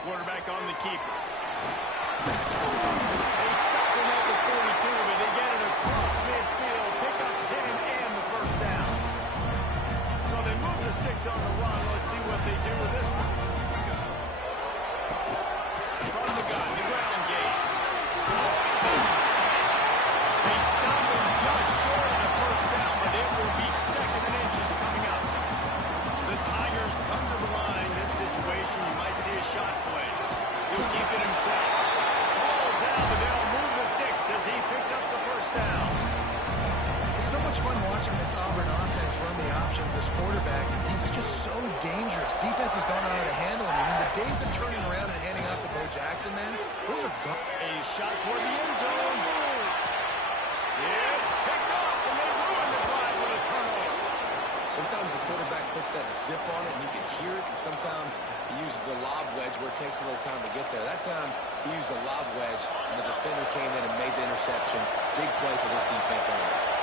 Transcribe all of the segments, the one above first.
Quarterback on the keeper. They stop him at the 42, but they get it across midfield. Pick up 10 and the first down. So they move the sticks on the run. Let's see what they do with this one. From the gun, the ground game. They stop him just short of the first down, but it will be second and inches coming up. The Tigers come to the line. This situation, you might see a shot play. He'll keep it himself. All down, but they'll move the sticks as he picks up the first down. It's so much fun watching this Auburn offense run the option with this quarterback. He's just so dangerous. Defenses don't know how to handle him. I mean, the days of turning around and handing off to Bo Jackson, man, those are gone. A shot toward the end zone. It's picked off, and they ruin the drive with a turnover. Sometimes the quarterback puts that zip on it, and you can hear it, and sometimes he uses the lob wedge where it takes a little time to get there. That time, he used the lob wedge, and the defender came in and made the interception. Big play for this defense on it.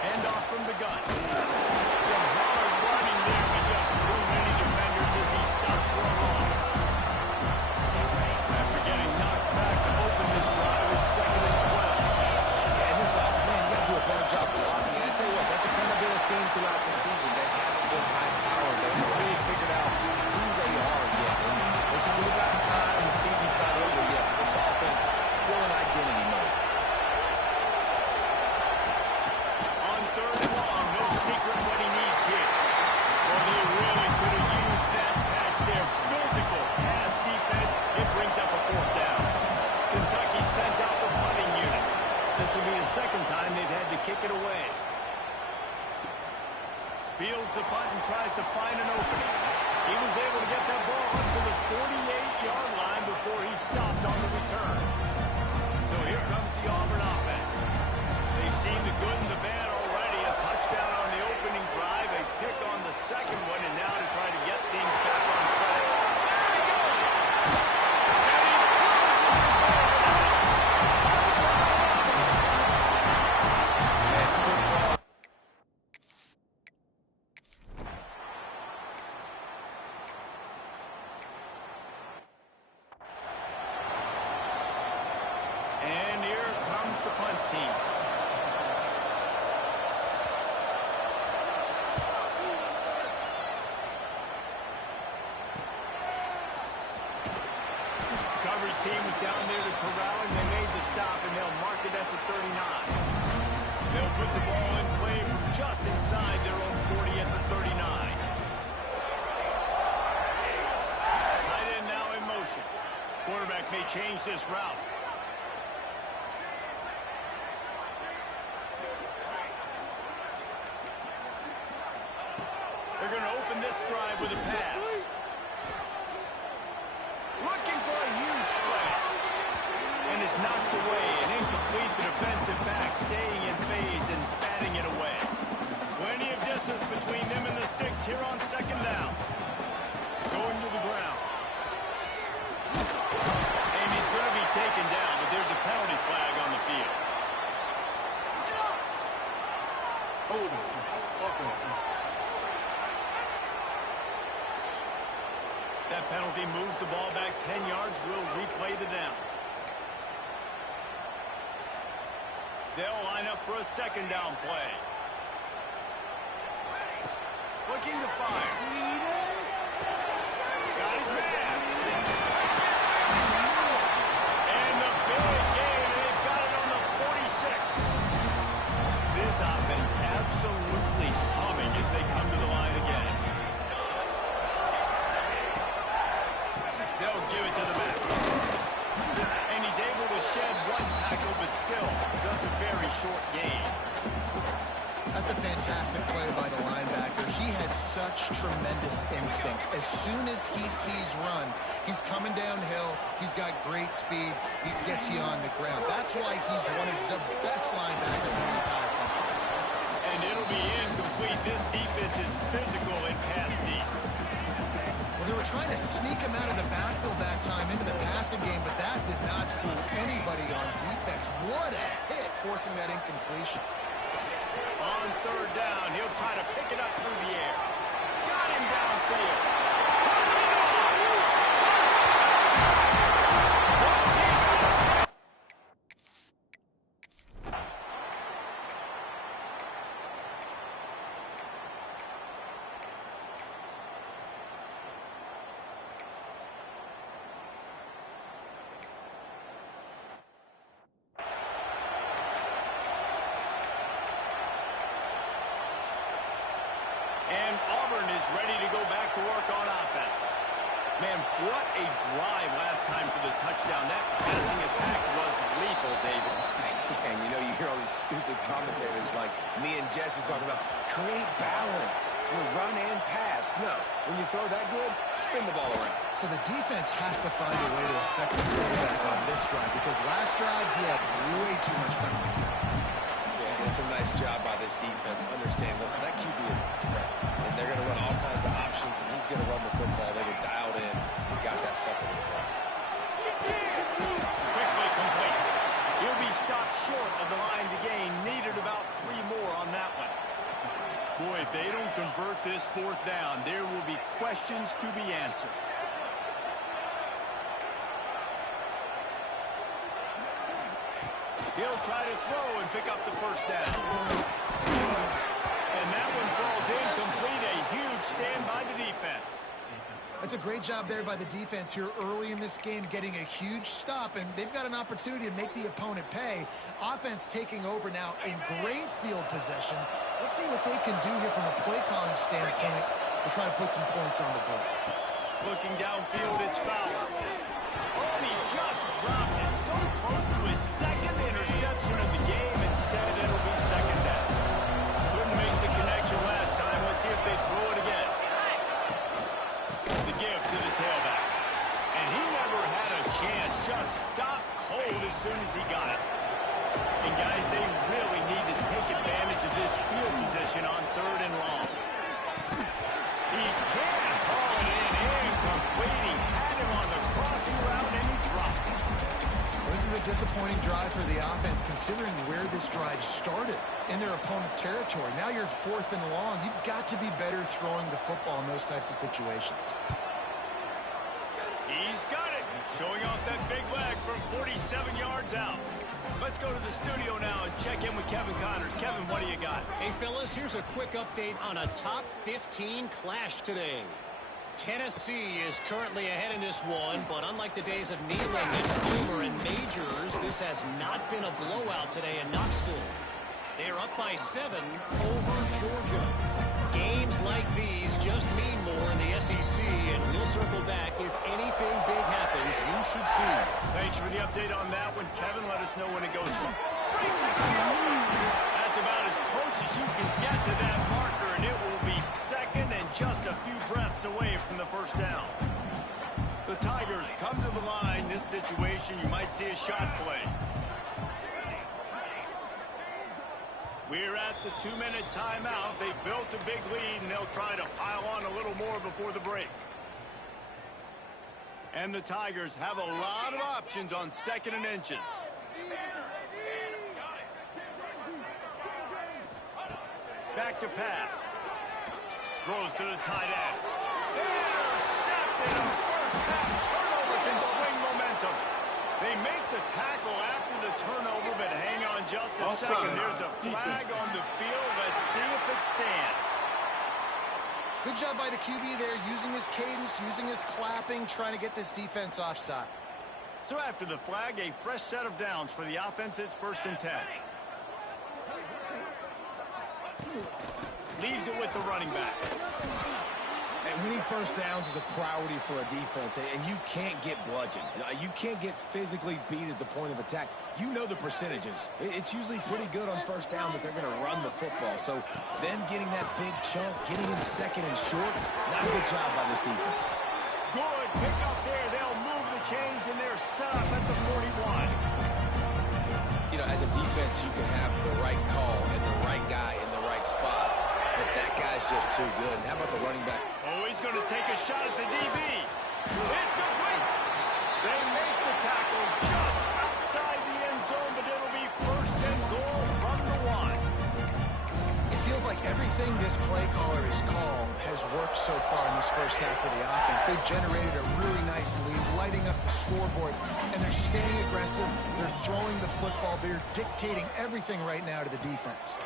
Handoff from the gun. Some hard running there, but just too many defenders as he stopped for a loss. After getting knocked back to open this drive, it's 2nd and 12. Yeah, and this offense, man, you got to do a better job of blocking. And I tell you what, that's kind of been a theme throughout the season. They haven't been high-powered. They haven't really figured out who they are yet. And they still got time. The season's not over yet. But this offense still in identity mode. On 3rd and long, no secret what he needs here. Well, they really could have used that catch there. Physical pass defense. It brings up a 4th down. Kentucky sends out the punting unit. This will be the second time they've had to kick it away. Fields the punt and tries to find an opening. He was able to get that ball up to the 48-yard line before he stopped on the return. So here comes the Auburn offense. They've seen the good and the bad already. A touchdown on the opening drive, a pick on the second one, and now to try to get things back on track. There he goes! And he closes his way That's football. And here comes the punt team. Coverage team was down there to corral him. They made the stop, and they'll mark it at the 39. They'll put the ball in play from just inside their own 40 at the 39. Tight end now in motion. Quarterback may change this route. They're going to open this drive with a pass. Looking for a huge play. And it's knocked away and incomplete. The defensive back staying in phase and batting it away. Plenty of distance between them and the sticks here on 2nd down. Going to the ground. And he's going to be taken down, but there's a penalty flag on the field. That penalty moves the ball back 10 yards. We'll replay the down. They'll line up for a 2nd down play. Looking to fire. Got his man. And the big game, and they've got it on the 46. This offense absolutely humming as they come to the line again. They'll give it to the back. And he's able to shed one tackle, but still just a very short gain. That's a fantastic play by the linebacker. He has such tremendous instincts. As soon as he sees run, he's coming downhill. He's got great speed. He gets you on the ground. That's why he's one of the best linebackers in the entire country. And it'll be incomplete. This defense is physical and pass deep. Well, they were trying to sneak him out of the backfield that time into the passing game, but that did not fool anybody on defense. What a hit, forcing that incompletion. On 3rd down, he'll try to pick it up through the air. Got Auburn is ready to go back to work on offense. Man, what a drive last time for the touchdown. That passing attack was lethal, David. And you know, you hear all these stupid commentators like me and Jesse talking about create balance, run and pass. No, when you throw that good, spin the ball around. So the defense has to find a way to affect the quarterback on this drive because last drive he had way too much penalty. Yeah, it's a nice job by this defense. Understand, listen, that QB is a threat, and they're going to run all kinds of options, and he's going to run the football. They were dialed in and got that second to the ball. Quickly complete. He'll be stopped short of the line to gain. Needed about 3 more on that one. Boy, if they don't convert this 4th down, there will be questions to be answered. He'll try to throw and pick up the 1st down. And that one falls incomplete. A huge stand by the defense. That's a great job there by the defense here early in this game, getting a huge stop, and they've got an opportunity to make the opponent pay. Offense taking over now in great field possession. Let's see what they can do here from a play calling standpoint to try to put some points on the board. Looking downfield, it's Fowler. Oh, and he just dropped it so close to his 2nd interception of the game. Instead, it'll be 2nd down. Couldn't make the connection last time. Let's see if they throw it again. The give to the tailback. And he never had a chance. Just stopped cold as soon as he got it. And guys, they really need to take advantage of this field position on 3rd and long. He can't haul it in. Incomplete. He had him on the crossing route and he dropped it. This is a disappointing drive for the offense considering where this drive started in their opponent territory. Now you're 4th and long. You've got to be better throwing the football in those types of situations. He's got it. Showing off that big leg from 47 yards out. Let's go to the studio now and check in with Kevin Connors. Kevin, what do you got? Hey, fellas, here's a quick update on a top 15 clash today. Tennessee is currently ahead in this one, but unlike the days of Neyland and Comer and Majors, this has not been a blowout today in Knoxville. They're up by 7 over Georgia. Games like these just mean more in the SEC, and we'll circle back if anything big happens. You should see. Thanks for the update on that one, Kevin. Let us know when it goes from. That's about as close as you can get to that marker, and it will be 2nd and just a few breaths away from the 1st down. The Tigers come to the line. This situation, you might see a shot play. We're at the 2-minute timeout. They built a big lead, and they'll try to pile on a little more before the break. And the Tigers have a lot of options on 2nd and inches. Back to pass. Throws to the tight end. Intercepted. A first-half turnover can swing momentum. They make the tackle after the turnover, but hang on just a second. There's a flag on the field. Let's see if it stands. Good job by the QB there, using his cadence, using his clapping, trying to get this defense offside. So after the flag, a fresh set of downs for the offense. It's 1st and 10. Leaves it with the running back. And winning 1st downs is a priority for a defense, and you can't get bludgeoned. You can't get physically beat at the point of attack. You know the percentages. It's usually pretty good on 1st down that they're going to run the football. So them getting that big chunk, getting in 2nd and short, not a good job by this defense. Good pick up there. They'll move the chains, and they're set up at the 41. You know, as a defense, you can have the right call and the right guy in the right spot, but that guy's just too good. And how about the running back? Oh, he's going to take a shot at the DB. It's complete. They make the tackle just outside the end zone, but it'll be 1st and goal from the 1. It feels like everything this play caller has called has worked so far in this 1st half for the offense. They've generated a really nice lead, lighting up the scoreboard, and they're staying aggressive. They're throwing the football. They're dictating everything right now to the defense.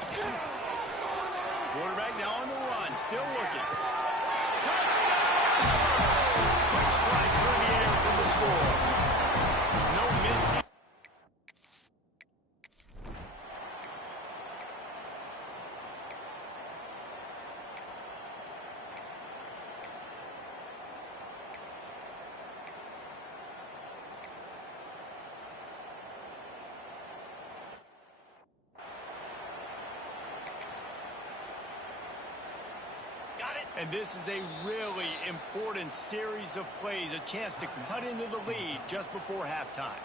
Quarterback now on the run, still looking. Quick strike through the air from the score. No mid-season. And this is a really important series of plays, a chance to cut into the lead just before halftime.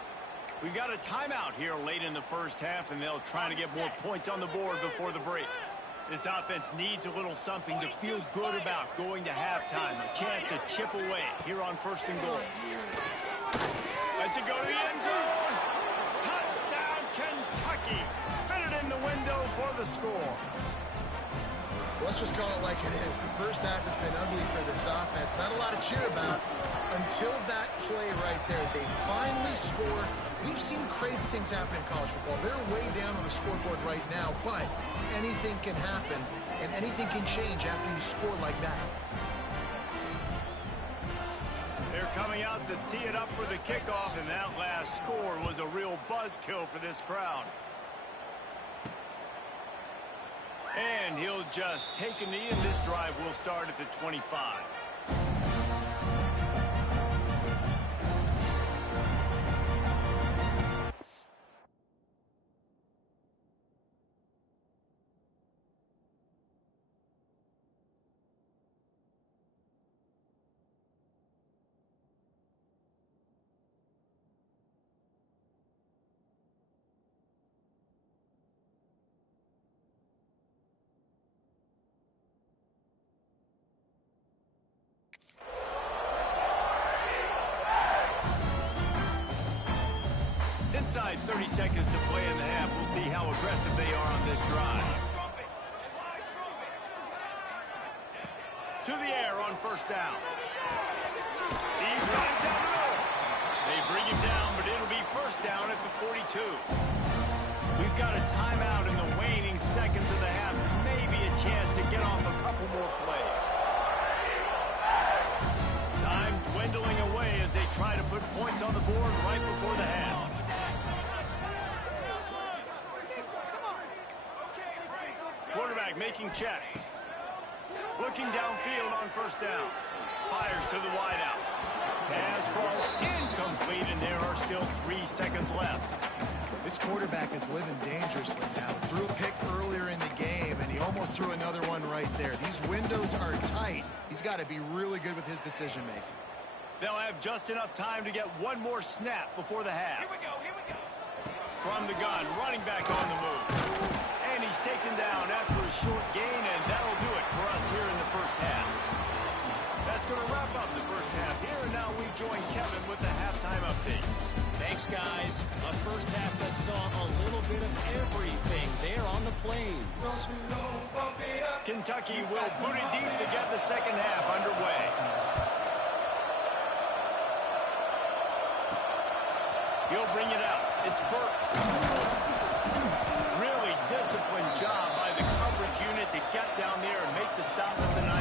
We've got a timeout here late in the first half, and they'll try to get more points on the board before the break. This offense needs a little something to feel good about going to halftime, a chance to chip away here on 1st and goal. Let's it go to the end zone. Touchdown, Kentucky. Fitted in the window for the score. Let's just call it like it is. The first half has been ugly for this offense. Not a lot to cheer about until that play right there. They finally score. We've seen crazy things happen in college football. They're way down on the scoreboard right now, but anything can happen, and anything can change after you score like that. They're coming out to tee it up for the kickoff, and that last score was a real buzzkill for this crowd. And he'll just take a knee, and this drive will start at the 25. Inside 30 seconds to play in the half. We'll see how aggressive they are on this drive. To the air on 1st down. He's got it down the middle. They bring him down, but it'll be 1st down at the 42. We've got a timeout in the waning seconds of the half. Maybe a chance to get off a couple more plays. Time dwindling away as they try to put points on the board right before the half. Quarterback making checks. Looking downfield on 1st down. Fires to the wideout. Pass falls incomplete, and there are still 3 seconds left. This quarterback is living dangerously now. Threw a pick earlier in the game, and he almost threw another one right there. These windows are tight. He's got to be really good with his decision-making. They'll have just enough time to get one more snap before the half. Here we go. From the gun, running back on the move. And he's taken down after a short gain, and that'll do it for us here in the first half. That's going to wrap up the first half here, and now we join Kevin with the halftime update. Thanks, guys. A first half that saw a little bit of everything there on the Plains. Kentucky will boot it deep to get the second half underway. He'll bring it out. It's Burke. Really disciplined job by the coverage unit to get down there and make the stop at the 19.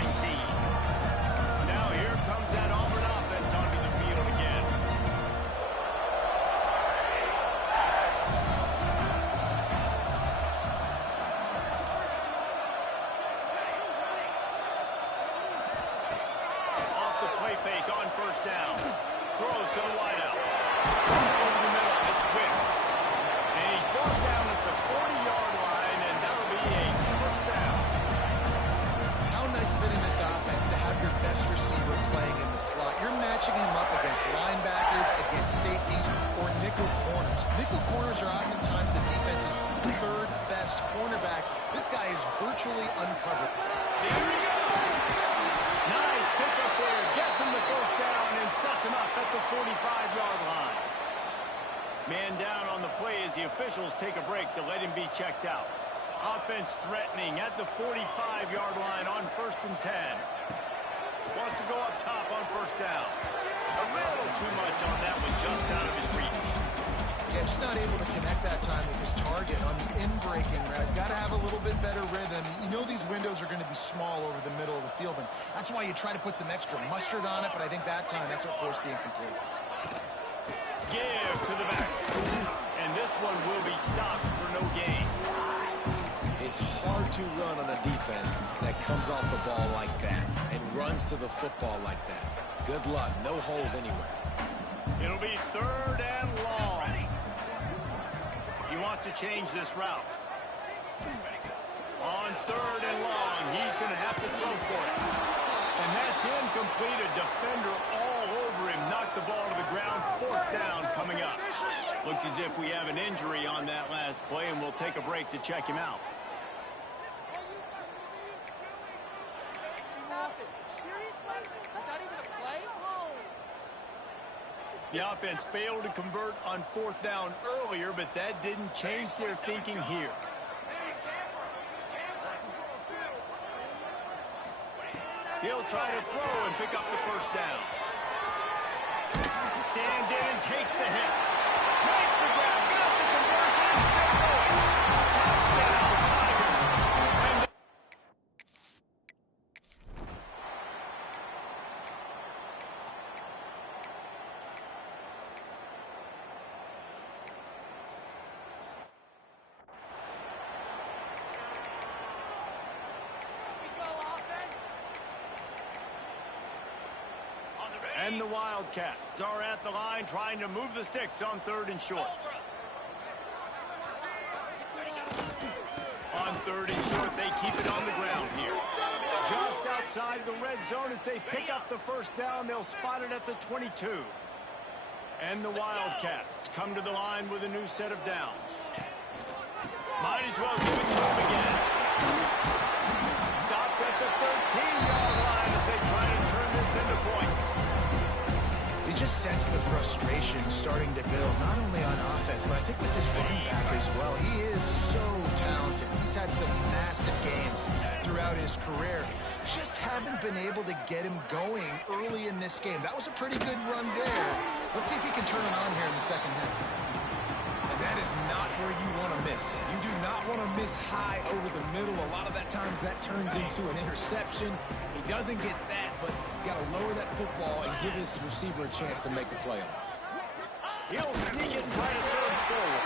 Now here comes that Auburn offense onto the field again. Off the play fake on 1st down. Throws to the wideout. Over the middle, it's Wicks. And he's brought down at the 40-yard line, and that'll be a 1st down. How nice is it in this offense to have your best receiver playing in the slot? You're matching him up against linebackers, against safeties, or nickel corners. Nickel corners are oftentimes the defense's 3rd best cornerback. This guy is virtually uncovered. Here we go. Nice pickup there. Gets him the 1st down and sets him up at the 45-yard line. Man down on the play as the officials take a break to let him be checked out. Offense threatening at the 45-yard line on 1st and 10. Wants to go up top on 1st down. A little too much on that one, just out of his reach. Yeah, just not able to connect that time with his target on the in-breaking route. Got to have a little bit better rhythm. You know these windows are going to be small over the middle of the field, and that's why you try to put some extra mustard on it, but I think that time that's what forced the incomplete. Give to the back. And this one will be stopped for no gain. It's hard to run on a defense that comes off the ball like that and runs to the football like that. Good luck. No holes anywhere. It'll be 3rd and long. He wants to change this route. On 3rd and long, he's going to have to throw for it. incomplete. A defender all over him. Knocked the ball to the ground. Fourth down coming up. Looks as if we have an injury on that last play, and we'll take a break to check him out. The offense failed to convert on fourth down earlier, but that didn't change their thinking here. He'll try to throw and pick up the first down. Stands in and takes the hit. Makes the grab, got the conversion, and still going. Touchdown, Tigers. And the Wildcats are at the line trying to move the sticks on 3rd and short. On 3rd and short, they keep it on the ground here. Just outside the red zone as they pick up the first down. They'll spot it at the 22. And the Wildcats come to the line with a new set of downs. Might as well give it to them again. Stopped at the 13-yard line as they try to turn this into points. You just sense the frustration starting to build, not only on offense, but I think with this running back as well. He is so talented. He's had some massive games throughout his career. Just haven't been able to get him going early in this game. That was a pretty good run there. Let's see if he can turn it on here in the second half. And that is not where you want to miss. You do not want to miss high over the middle. A lot of that times that turns into an interception. He doesn't get that, but he's got to lower that football and give his receiver a chance to make a play on it. He'll sneak it and try to surge forward.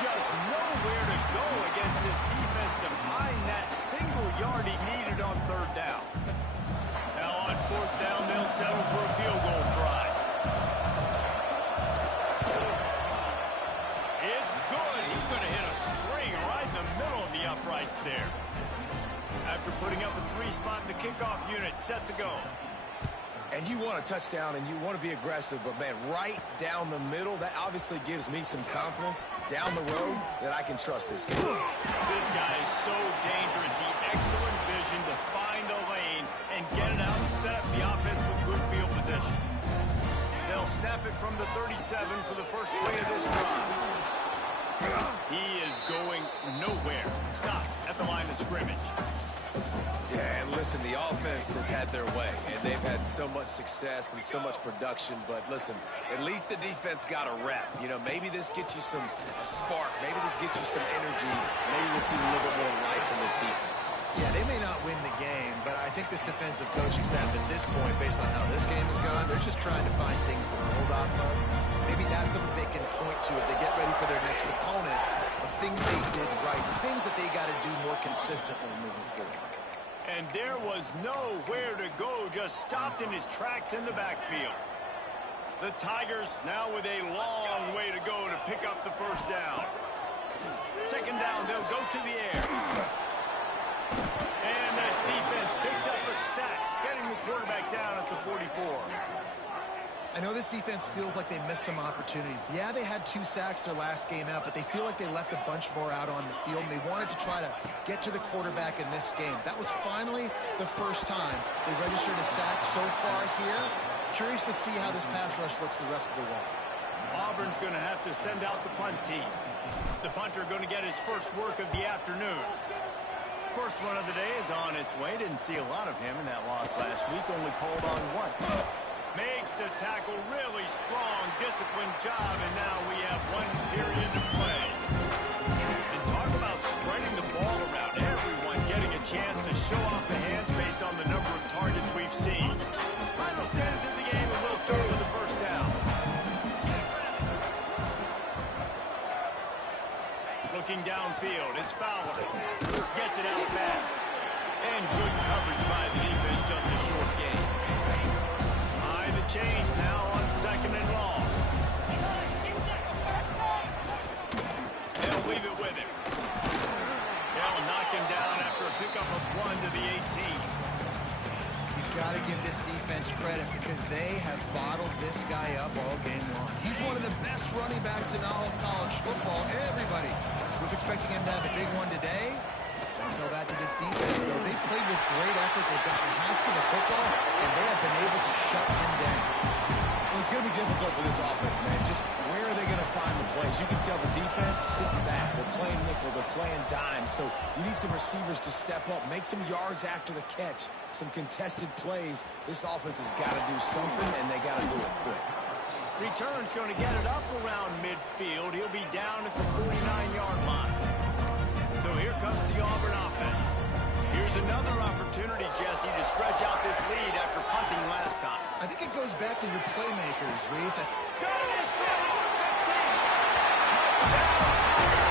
Just nowhere to go against this defense to find that single yard he needed on 3rd down. Now on 4th down, they'll settle for a field goal try. It's good. He's going to hit a string right in the middle of the uprights there. After putting up a 3-spot, the kickoff unit set to go. And you want a touchdown and you want to be aggressive, but man, right down the middle, that obviously gives me some confidence down the road that I can trust this guy. This guy is so dangerous. He excellent vision to find a lane and get it out and set up the offense with good field position. They'll snap it from the 37 for the first play of this drive. He is going nowhere. Stop at the line of scrimmage. Yeah, and listen, the offense has had their way, and they've had so much success and so much production, but listen, at least the defense got a rep. You know, maybe this gets you a spark. Maybe this gets you some energy. Maybe we'll see a little bit more life from this defense. Yeah, they may not win the game, but I think this defensive coaching staff at this point, based on how this game has gone, they're just trying to find things to build off of. Maybe that's something they can point to as they get ready for their next opponent of things they did right, things that they got to do more consistently moving forward. And there was nowhere to go, just stopped in his tracks in the backfield. The Tigers now with a long way to go to pick up the first down. Second down, they'll go to the air. And the defense picks up a sack, getting the quarterback down at the 44. I know this defense feels like they missed some opportunities. Yeah, they had 2 sacks their last game out, but they feel like they left a bunch more out on the field, and they wanted to try to get to the quarterback in this game. That was finally the first time they registered a sack so far here. Curious to see how this pass rush looks the rest of the way. Auburn's going to have to send out the punt team. The punter going to get his first work of the afternoon. First one of the day is on its way. Didn't see a lot of him in that loss last week, only called on once. Makes the tackle, really strong, disciplined job, and now we have 1 period to play. And talk about spreading the ball around, everyone getting a chance to show off the hands based on the number of targets we've seen. Final stands in the game, and we'll start with the first down. Looking downfield, it's Fowler. Gets it out fast. And good coverage by the defense, just a short gain. Chains now on 2nd and long. They'll leave it with him. They'll knock him down after a pickup of 1 to the 18. You've got got to give this defense credit because they have bottled this guy up all game long. He's one of the best running backs in all of college football. Everybody was expecting him to have a big one today. Don't tell that to this defense, though. They played with great effort. They've gotten hands to the football, and they have been able to shut him down. Well, it's going to be difficult for this offense, man. Just where are they going to find the plays? You can tell the defense sitting back. They're playing nickel. They're playing dime. So you need some receivers to step up, make some yards after the catch, some contested plays. This offense has got to do something, and they got to do it quick. Return's going to get it up around midfield. He'll be down at the 49-yard line. So here comes the Auburn offense. Here's another opportunity, Jesse, to stretch out this lead after punting last time. I think it goes back to your playmakers, Reese. Got it instead of the 15. Touchdown, Tiger.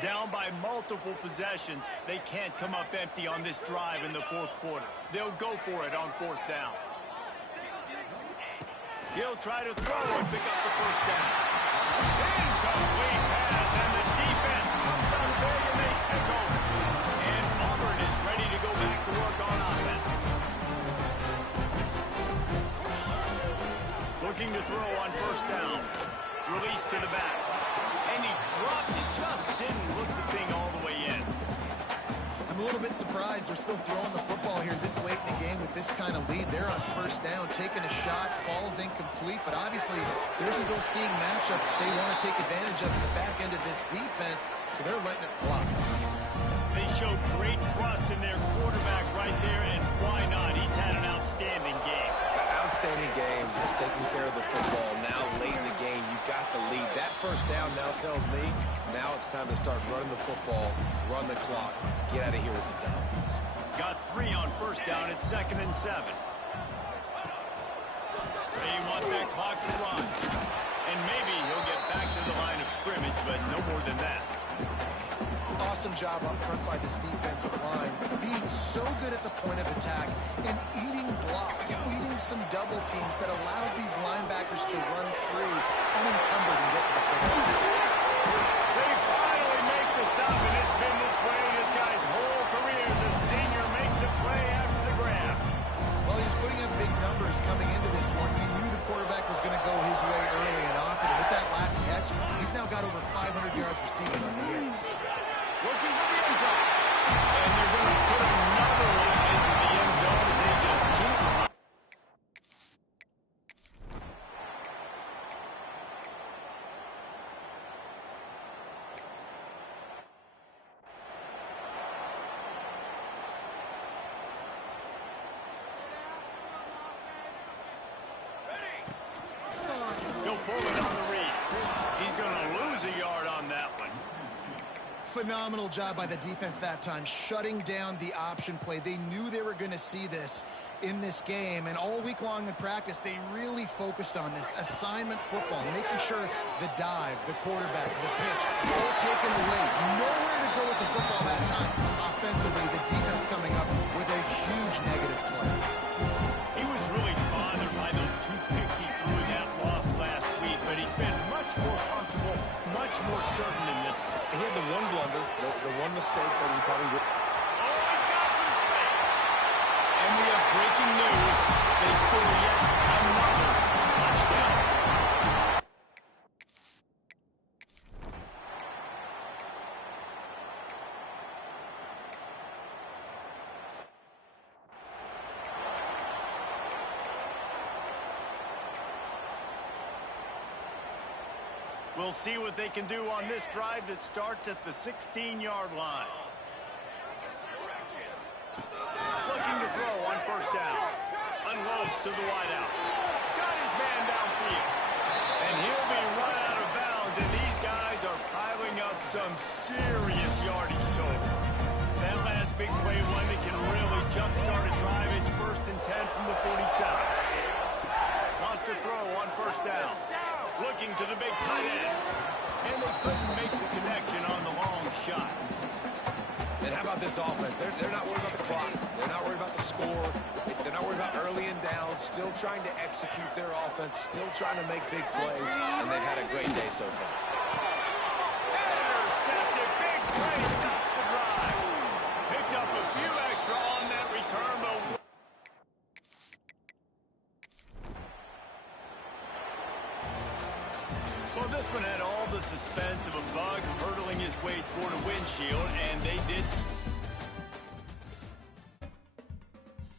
Down by multiple possessions, they can't come up empty on this drive in the fourth quarter. They'll go for it on fourth down. He'll try to throw and pick up the first down. Incomplete pass, and the defense comes unbig and they take over. And Auburn is ready to go back to work on offense. Looking to throw on first down. Release to the back. And he dropped it, just didn't look the thing all the way in. I'm a little bit surprised they're still throwing the football here this late in the game with this kind of lead. They're on first down, taking a shot, falls incomplete, but obviously they're still seeing matchups that they want to take advantage of in the back end of this defense, so they're letting it fly. They showed great trust in their quarterback right there, and why not? He's had an outstanding game. Outstanding game, just taking care of the football. Now late in the game, you got the lead. That first down now tells me now it's time to start running the football, run the clock, get out of here with the dub. Got 3 on first down at 2nd and 7. They want that clock to run. And maybe he'll get back to the line of scrimmage, but no more than that. Awesome job up front by this defensive line, being so good at the point of attack and eating blocks, eating some double teams that allows these linebackers to run free, unencumbered, and get to the football. They finally make the stop, and it's been this way this guy's whole career as a senior makes a play after the grab. Well, he was putting up big numbers coming into this one. He knew the quarterback was going to go his way early and often. And with that last catch, he's now got over 500 yards receiving on the year. Looking for the end zone. And they're going to put another one into the end zone as they just keep. He'll pull it on the read. He's going to lose a yard on that one. Phenomenal job by the defense that time, shutting down the option play. They knew they were going to see this in this game, and all week long in practice, they really focused on this assignment football, making sure the dive, the quarterback, the pitch, all taken away. Nowhere to go with the football that time. Offensively, the defense coming up with a huge negative play. He was really bothered by those 2 picks he threw in that loss last week, but he's been much more comfortable, much more certain in this one. He had the one blunder, the one mistake that he probably would. Oh, he's got some space. And we have breaking news. They score yet another touchdown. We'll see what they can do on this drive that starts at the 16-yard line. Looking to throw on first down. Unloads to the wideout. Got his man downfield. And he'll be run out of bounds, and these guys are piling up some serious yardage totals. That last big play one that can really jumpstart a drive. It's 1st and 10 from the 47. Wants to throw on first down. Looking to the big tight end. And they couldn't make the connection on the long shot. And how about this offense? They're not worried about the clock. They're not worried about the score. They're not worried about early and down. Still trying to execute their offense. Still trying to make big plays. And they've had a great day so far. Intercepted. Big play. Stops the drive. Picked up a few extra on that return, but... Well, this one had all the suspense of a bug hurtling his way toward a windshield, and they did...